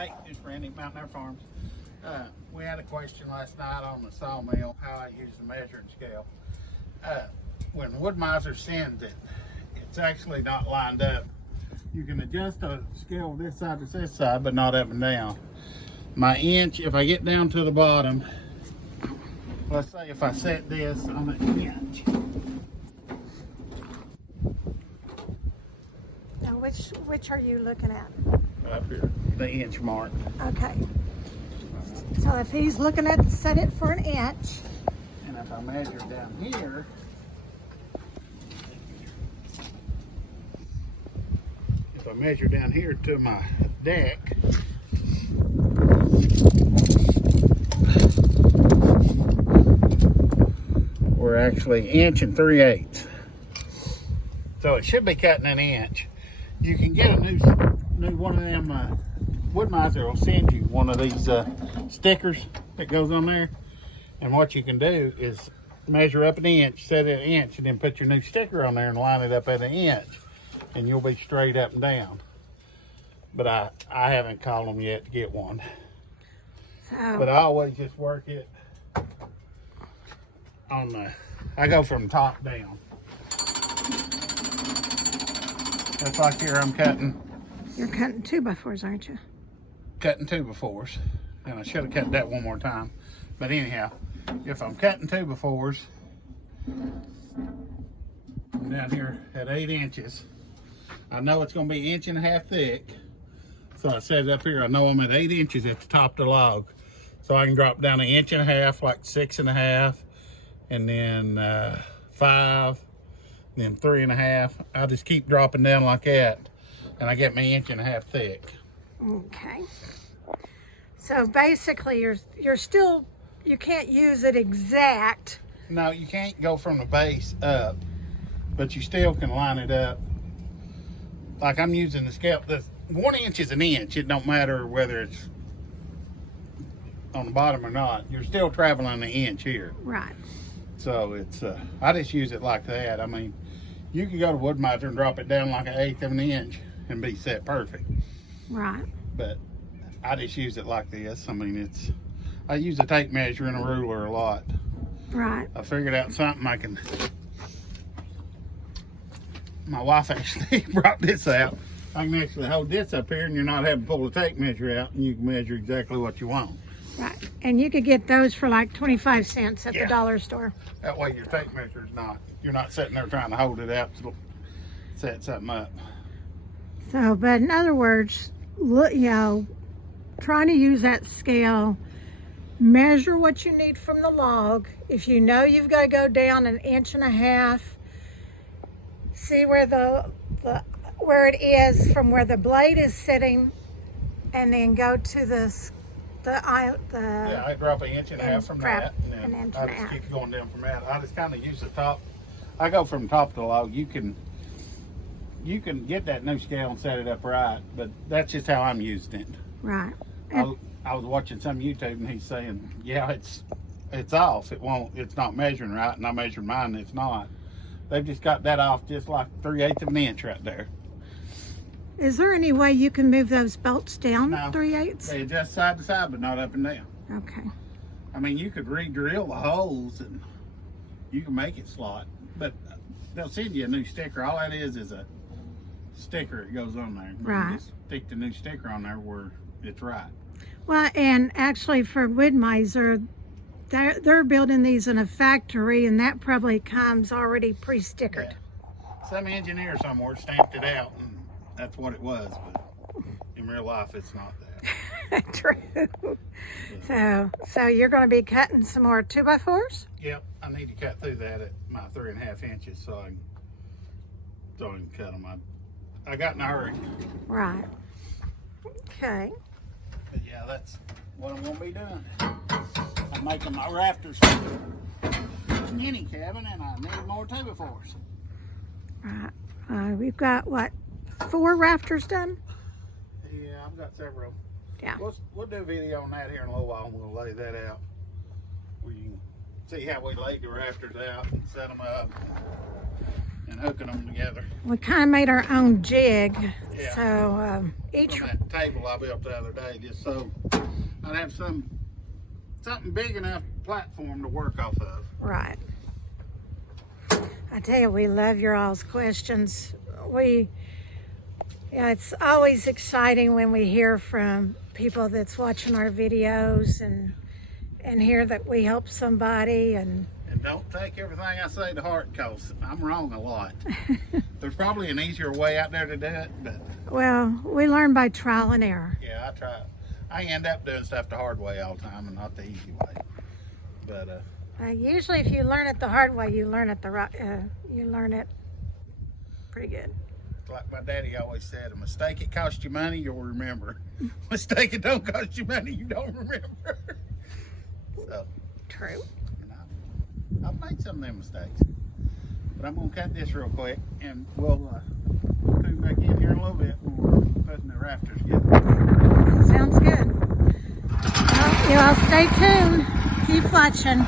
Hey, it's Randy, Mountain Air Farms. We had a question last night on the sawmill, how I use the measuring scale. When Woodmizer sends it, it's actually not lined up. You can adjust the scale this side to this side, but not up and down. My inch, if I get down to the bottom, let's say if I set this on an inch. Now, which are you looking at? Up here, the inch mark. Okay. So if he's looking at set it for an inch. And if I measure down here, if I measure down here to my deck, we're actually 1 3/8. So it should be cutting an inch. You can get a new one of them. Woodmizer will send you one of these stickers that goes on there, and what you can do is measure up an inch, set it an inch, and then put your new sticker on there and line it up at an inch, and you'll be straight up and down. But I haven't called them yet to get one. But I always just work it on the, I go from top down. Just like here I'm cutting. You're cutting 2x4s, aren't you? Cutting 2x4s, and I should have cut that one more time. But anyhow, if I'm cutting 2x4s, I'm down here at 8 inches. I know it's going to be 1.5 inches thick, so I set it up here. I know I'm at 8 inches at the top of the log, so I can drop down 1.5 inches, like 6.5, and then 5, and then 3.5. I'll just keep dropping down like that, and I get my 1.5 inches thick. Okay. So basically, you're still, you can't use it exact. No, you can't go from the base up, but you still can line it up. Like I'm using the scale. The 1 inch is an inch. It don't matter whether it's on the bottom or not. You're still traveling an inch here. Right. So it's, I just use it like that. I mean, you can go to Woodmizer and drop it down like 1/8 of an inch and be set perfect. Right. But I just use it like this. I mean, I use a tape measure and a ruler a lot. Right. I figured out something I can. My wife actually brought this out. I can actually hold this up here and you're not having to pull the tape measure out, and you can measure exactly what you want. Right. And you could get those for like 25 cents at the dollar store. That way your tape measure is not, you're not sitting there trying to hold it out to set something up. So, but in other words, look, you know, trying to use that scale, measure what you need from the log. If you know you've got to go down 1.5 inches, see where where it is from where the blade is sitting, and then go to yeah, I drop 1.5 inches from that, and then I just 1.5 keep going down from that. I just kind of use the top. I go from top to the log. You can get that new scale and set it up right, but that's just how I'm using it. Right. I was watching some YouTube and he's saying, yeah, it's off. It's not measuring right, and I measured mine, it's not. They've just got that off just like 3/8 of an inch right there. Is there any way you can move those bolts down No, 3/8? They adjust side to side, but not up and down. Okay. I mean, you could re-drill the holes and you can make it slot, but they'll send you a new sticker. All that is a sticker that goes on there. Right. You just stick the new sticker on there where it's right. Well, and actually for Woodmizer, they're building these in a factory, and that probably comes already pre-stickered. Yeah. Some engineer somewhere stamped it out, and that's what it was, but in real life, it's not that. True. So you're going to be cutting some more 2x4s? Yep, I need to cut through that at my 3.5 inches so I can cut them. I got in a hurry. Right. Okay. But yeah, that's what I'm going to be doing. I'm making my rafters for the mini cabin, and I need more 2x4s. Right. We've got, what, 4 rafters done? Yeah, I've got several. Yeah. We'll do a video on that here in a little while, and we'll lay that out. We can see how we laid the rafters out and set them up and hooking them together. We kind of made our own jig. Yeah. So each From that table I built the other day, just so I'd have something big enough platform to work off of. right. I tell you, we love your all's questions. Yeah, it's always exciting when we hear from people that's watching our videos and hear that we help somebody. And don't take everything I say to heart, because I'm wrong a lot. There's probably an easier way out there to do it, but well, we learn by trial and error. yeah, I try. I end up doing stuff the hard way all the time and not the easy way. But Usually, if you learn it the hard way, you learn it you learn it pretty good. like my daddy always said, a mistake it costs you money, you'll remember. Mistake it don't cost you money, you don't remember. So True. I've made some of them mistakes. But I'm going to cut this real quick, and we'll tune back in here in a little bit when we're putting the rafters together. Sounds good. Well, you all stay tuned. Keep watching.